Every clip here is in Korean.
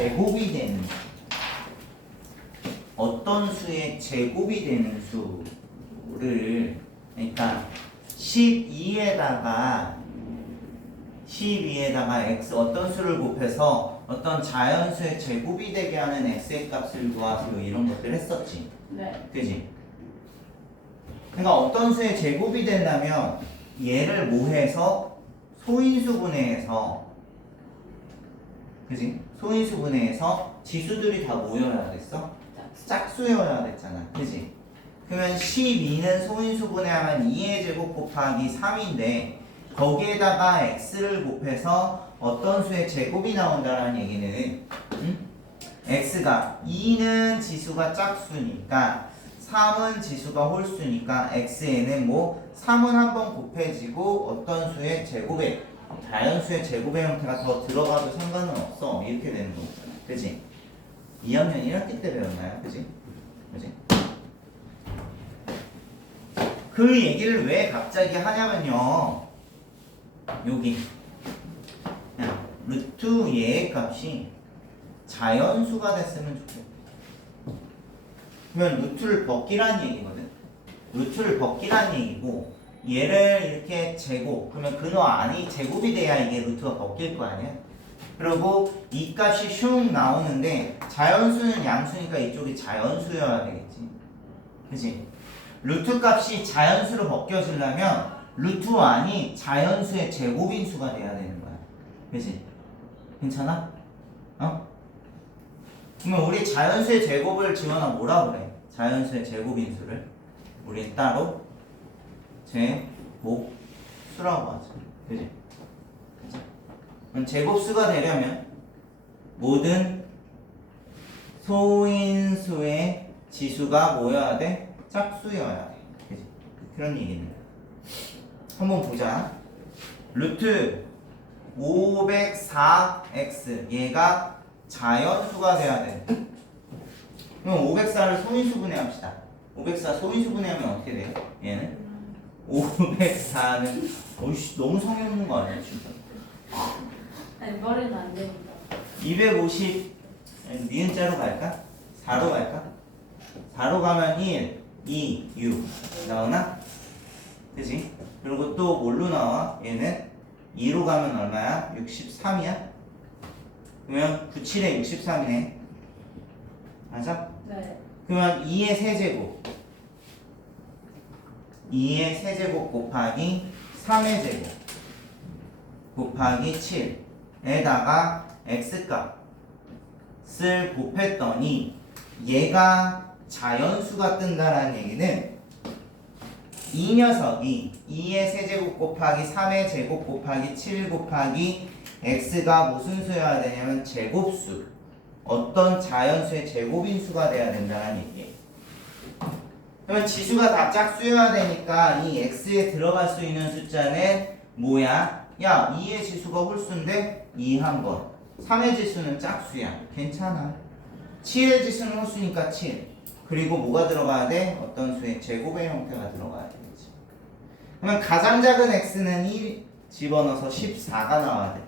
제곱이 되는 수. 어떤 수의 제곱이 되는 수를, 그러니까 12에다가 x 어떤 수를 곱해서 어떤 자연수의 제곱이 되게 하는 x의 값을 구하세요. 이런 것들 했었지. 네. 그지? 그러니까 어떤 수의 제곱이 된다면 얘를 뭐 해서 소인수분해해서, 그지? 소인수분해해서 지수들이 다 모여야 됐어? 짝수여야 됐잖아. 그지? 그러면 12는 소인수분해하면 2의 제곱 곱하기 3인데 거기에다가 x를 곱해서 어떤 수의 제곱이 나온다는 얘기는, x가 2는 지수가 짝수니까 3은 지수가 홀수니까 x에는 뭐 3은 한번 곱해지고 어떤 수의 제곱에, 자연수의 제곱의 형태가 더 들어가도 상관은 없어. 이렇게 되는 거잖아. 그지? 2학년 1학기 때 배웠나요? 그지? 그지? 그 얘기를 왜 갑자기 하냐면요. 여기 그냥 루트 얘의 값이 자연수가 됐으면 좋겠다. 그러면 루트를 벗기란 얘기거든. 루트를 벗기란 얘기고 얘를 이렇게 제곱, 그러면 근호 안이 제곱이 돼야 이게 루트가 벗길 거 아니야? 그리고 이 값이 슝 나오는데 자연수는 양수니까 이쪽이 자연수여야 되겠지. 그치? 루트 값이 자연수로 벗겨지려면 루트 안이 자연수의 제곱인 수가 돼야 되는 거야. 그치? 괜찮아? 어? 그러면 우리 자연수의 제곱을 지원아 뭐라 그래? 자연수의 제곱인 수를 우리 따로 제곱수라고 하죠. 그치? 그럼 제곱수가 되려면 모든 소인수의 지수가 뭐여야 돼? 짝수여야 돼. 그치? 그런 얘기입니다. 한번 보자. 루트 504x 얘가 자연수가 돼야 돼. 그럼 504를 소인수분해 합시다. 504 소인수분해하면 어떻게 돼요? 얘는 504는 어이씨 너무 성의 없는 거 아니야 진짜? 아니 머리는 안 됩니다. 250 니은자로 갈까? 4로 갈까? 4로 가면 1, 2, 6 나오나? 그치? 그리고 또 뭘로 나와? 얘는 2로 가면 얼마야? 63이야? 그러면 97에 63이네. 맞아? 네. 그러면 2의 세제곱 2의 세제곱 곱하기 3의 제곱 곱하기 7에다가 x값을 곱했더니 얘가 자연수가 뜬다는 얘기는 이 녀석이 2의 세제곱 곱하기 3의 제곱 곱하기 7 곱하기 x가 무슨 수여야 되냐면 제곱수, 어떤 자연수의 제곱인 수가 돼야 된다는 얘기예요. 그러면 지수가 다 짝수여야 되니까 이 x에 들어갈 수 있는 숫자는 뭐야? 야, 2의 지수가 홀수인데 2 한번, 3의 지수는 짝수야. 괜찮아. 7의 지수는 홀수니까 7. 그리고 뭐가 들어가야 돼? 어떤 수의 제곱의 형태가 들어가야 되겠지. 그러면 가장 작은 x는 1 집어넣어서 14가 나와야 돼.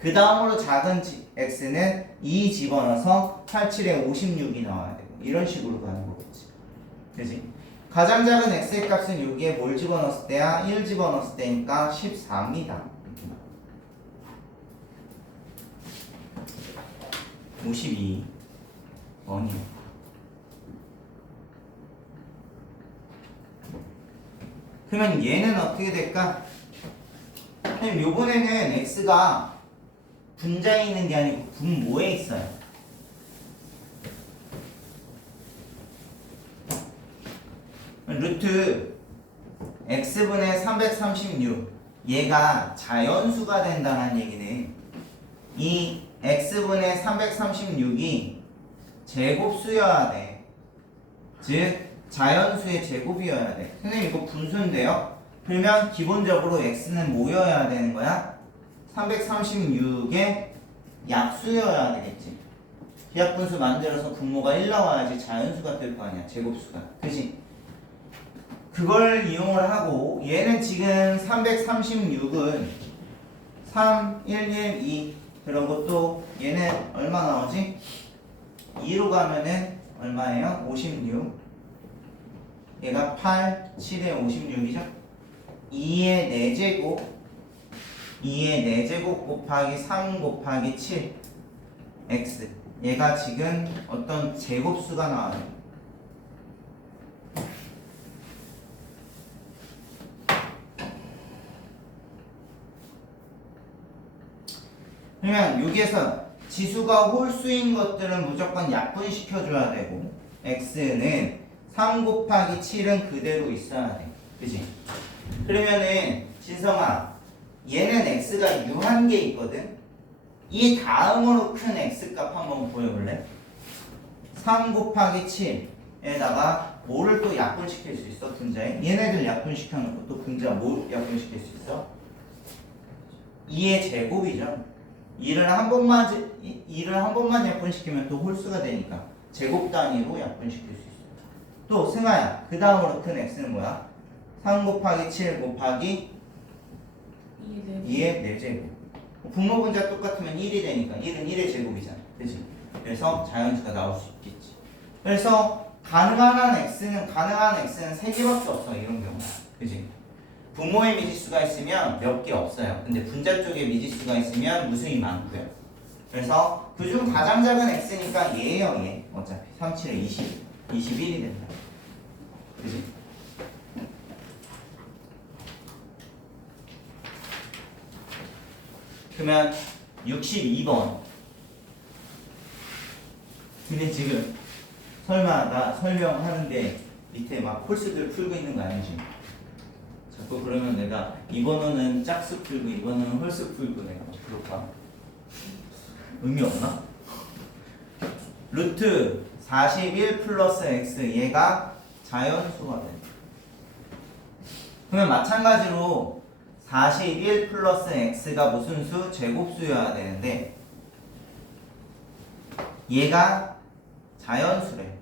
그 다음으로 작은 x는 2 집어넣어서 87에 56이 나와야 되고 이런 식으로 가는 거겠지. 그지? 가장 작은 x의 값은 여기에 뭘 집어넣었을 때야? 1 집어넣었을 때니까 14입니다. 52 원이요. 그러면 얘는 어떻게 될까? 그럼 요번에는 x가 분자에 있는 게 아니고 분모에 있어요. 루트 x분의 336 얘가 자연수가 된다는 얘기는 이 x분의 336이 제곱수여야 돼. 즉 자연수의 제곱이어야 돼. 선생님 이거 분수인데요? 그러면 기본적으로 x는 뭐여야 되는 거야? 336의 약수여야 되겠지. 비약분수 만들어서 분모가 1 나와야지 자연수가 될 거 아니야. 제곱수가. 그치? 그걸 이용을 하고 얘는 지금 336은 3, 1, 1, 2 그리고 또 얘는 얼마 나오지? 2로 가면은 얼마예요? 56. 얘가 8, 7에 56이죠? 2의 4제곱 2의 4제곱 곱하기 3 곱하기 7 x 얘가 지금 어떤 제곱수가 나와요. 그러면 여기에서 지수가 홀수인 것들은 무조건 약분시켜줘야 되고 x는 3 곱하기 7은 그대로 있어야 돼. 그치? 그러면은 진성아 얘는 x가 유한계 있거든? 이 다음으로 큰 x값 한번 보여볼래? 3 곱하기 7에다가 뭐를 또 약분시킬 수 있어? 분자에? 얘네들 약분시켜놓고 또 분자 뭐 약분시킬 수 있어? 2의 제곱이죠. 2를 한 번만 약분시키면 또 홀수가 되니까 제곱 단위로 약분시킬 수 있어. 또 승아야 그 다음으로 큰 x는 뭐야? 3 곱하기 7 곱하기 2의 4제곱. 분모 분자 똑같으면 1이 되니까 1은 1의 제곱이잖아. 그치? 그래서 자연수가 나올 수 있겠지. 그래서 가능한 x는 3개밖에 없어. 이런 경우. 그치? 분모의 미지수가 있으면 몇 개 없어요. 근데 분자 쪽에 미지수가 있으면 무수히 많고요. 그래서 그중 가장 작은 x니까 얘예요. 얘. 어차피 3, 7에 21이 된다. 그치? 그러면 62번. 근데 지금 설마 나 설명하는데 밑에 막 홀수들 풀고 있는 거 아니지? 자꾸 그러면 내가 이 번호는 짝수 풀고 이 번호는 홀수 풀고 내가 그럴까? 의미 없나? 루트 41 플러스 x 얘가 자연수가 돼. 그러면 마찬가지로 41 플러스 x가 무슨 수? 제곱수여야 되는데 얘가 자연수래.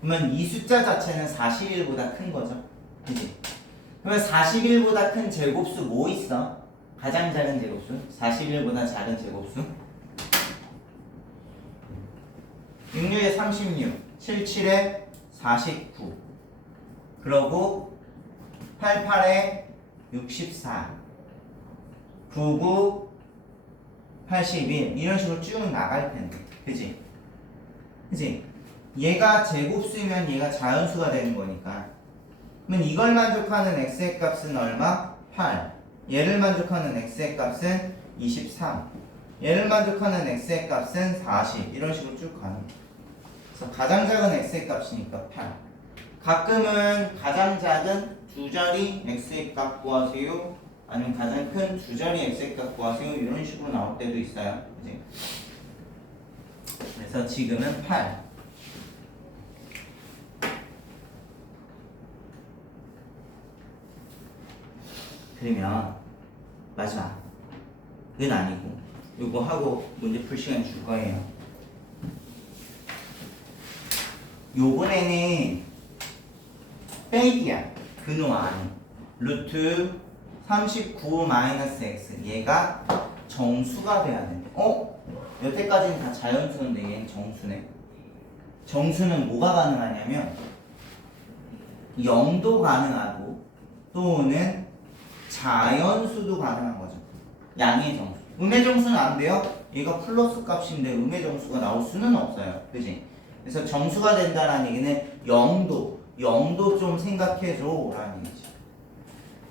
그러면 이 숫자 자체는 41보다 큰 거죠. 그치? 그러면 41보다 큰 제곱수 뭐 있어? 가장 작은 제곱수? 41보다 작은 제곱수? 66에 36, 77에 49 그러고 88에 64 99 81 이런 식으로 쭉 나갈 텐데 그치? 그치? 얘가 제곱수면 얘가 자연수가 되는 거니까 그러면 이걸 만족하는 x의 값은 얼마? 8 얘를 만족하는 x의 값은 23 얘를 만족하는 x의 값은 40 이런 식으로 쭉 가는 거야. 그래서 가장 작은 x의 값이니까 8 가끔은 가장 작은 두 자리 x의 값 구하세요 아니면 가장 큰 두 자리 x의 값 구하세요 이런 식으로 나올 때도 있어요. 그치? 그래서 지금은 8 그러면 마지막 은 아니고 이거 하고 문제 풀 시간 줄 거예요. 요번에는 빼기야. 근호 아니. 루트 39 마이너스 x 얘가 정수가 돼야 돼. 여태까지는 다 자연수인데 얘는 정수네. 정수는 뭐가 가능하냐면 0도 가능하고 또는 자연수도 가능한 거죠. 양의 정수. 음의 정수는 안 돼요. 얘가 플러스 값인데 음의 정수가 나올 수는 없어요. 그지? 그래서 정수가 된다는 얘기는 0도 좀 생각해줘 라는 얘기죠.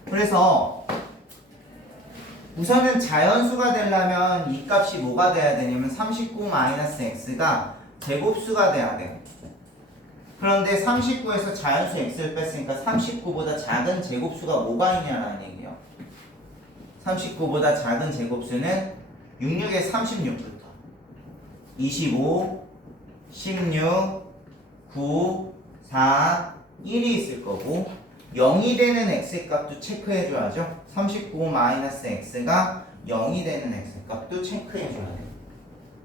그래서 우선은 자연수가 되려면 이 값이 뭐가 돼야 되냐면 39-x가 제곱수가 돼야 돼요. 그런데 39에서 자연수 x를 뺐으니까 39보다 작은 제곱수가 뭐가 있냐라는 얘기예요. 39보다 작은 제곱수는 66에 36부터 25, 16, 9, 4, 1이 있을 거고 0이 되는 x값도 체크해줘야죠. 39-x가 0이 되는 x값도 체크해줘야 돼요.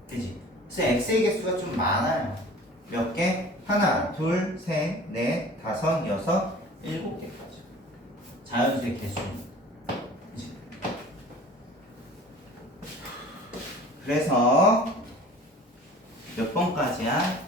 그치? 그래서 x의 개수가 좀 많아요. 몇 개? 하나, 둘, 셋, 넷, 다섯, 여섯, 7개까지. 자연수의 개수. 그치? 그래서 몇 번까지야?